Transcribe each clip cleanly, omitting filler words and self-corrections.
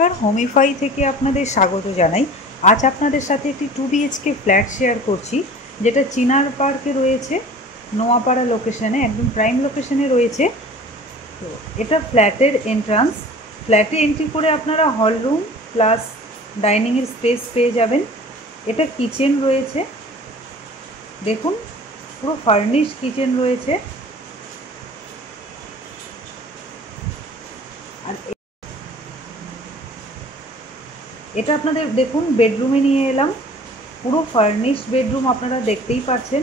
নমস্কার, হোমিফাই থেকে আপনাদের স্বাগত জানাই। আজ আপনাদের সাথে একটি 2 BHK ফ্ল্যাট শেয়ার করছি, যেটা চিনার পার্কে রয়েছে, নোয়াপাড়া লোকেশনে, একদম প্রাইম লোকেশনে রয়েছে। তো এটা ফ্ল্যাটের এন্ট্রান্স। ফ্ল্যাটে এন্ট্রি করে আপনারা হল রুম প্লাস ডাইনিংয়ের স্পেস পেয়ে যাবেন। এটা কিচেন রয়েছে, দেখুন পুরো ফার্নিশ কিচেন রয়েছে। আর এটা আপনাদের দেখুন বেডরুমে নিয়ে এলাম, পুরো ফার্নিশ বেডরুম আপনারা দেখতেই পাচ্ছেন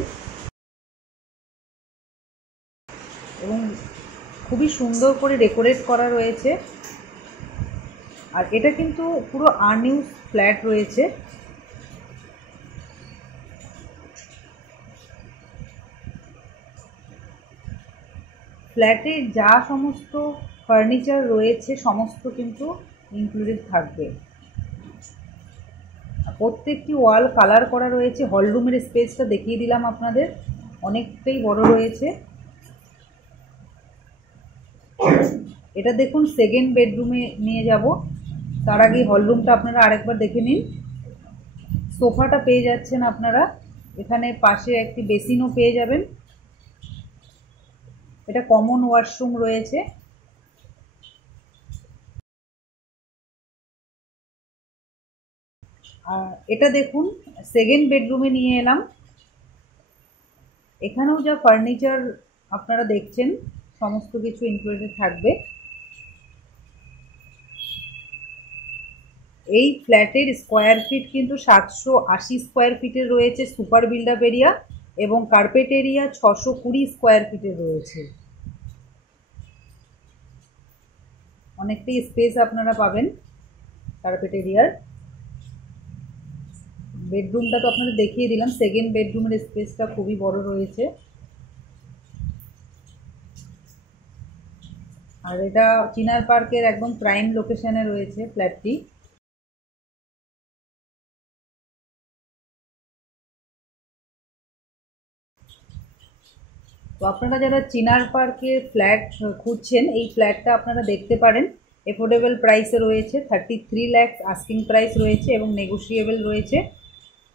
এবং খুবই সুন্দর করে ডেকোরেট করা রয়েছে। আর এটা কিন্তু পুরো আনইউজ ফ্ল্যাট রয়েছে। ফ্ল্যাটে যা সমস্ত ফার্নিচার রয়েছে সমস্ত কিন্তু ইনক্লুডেড থাকবে। প্রত্যেকটি ওয়াল কালার করা রয়েছে। হলরুমের স্পেসটা দেখিয়ে দিলাম আপনাদের, অনেকটাই বড় রয়েছে। এটা দেখুন সেকেন্ড বেডরুমে নিয়ে যাব, তার আগে হলরুমটা আপনারা আরেকবার দেখে নিন। সোফাটা পেয়ে যাচ্ছেন আপনারা, এখানে পাশে একটি বেসিনও পেয়ে যাবেন। এটা কমন ওয়াশরুম রয়েছে। আর এটা দেখুন সেকেন্ড বেডরুমে নিয়ে এলাম। এখানেও যা ফার্নিচার আপনারা দেখছেন সমস্ত কিছু ইনক্লুডেড থাকবে। এই ফ্ল্যাটের স্কোয়ার ফিট কিন্তু 780 স্কোয়ার ফিটের রয়েছে সুপার বিল্ড আপ এরিয়া, এবং কার্পেট এরিয়া 620 স্কোয়ার ফিটের রয়েছে। অনেকটাই স্পেস আপনারা পাবেন কার্পেট এরিয়ার। বেডরুমটা তো আপনাদের দেখিয়ে দিলাম, সেকেন্ড বেডরুমের স্পেসটা খুবই বড় রয়েছে। আর এটা চিনার পার্কের একদম প্রাইম লোকেশনে রয়েছে ফ্ল্যাটটি। তো আপনারা যারা চিনার পার্কে ফ্ল্যাট খুঁজছেন, এই ফ্ল্যাটটা আপনারা দেখতে পারেন। এফোর্ডেবল প্রাইসে রয়েছে, 33 লাখ আস্কিং প্রাইস রয়েছে এবং নেগোশিয়েবল রয়েছে।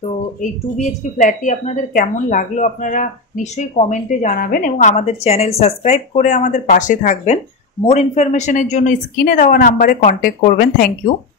তো এই 2 BHK ফ্ল্যাটটি আপনাদের কেমন লাগলো আপনারা নিশ্চয়ই কমেন্টে জানাবেন, এবং আমাদের চ্যানেল সাবস্ক্রাইব করে আমাদের পাশে থাকবেন। মোর ইনফরমেশনের জন্য স্ক্রিনে দেওয়া নাম্বারে কন্ট্যাক্ট করবেন। Thank you.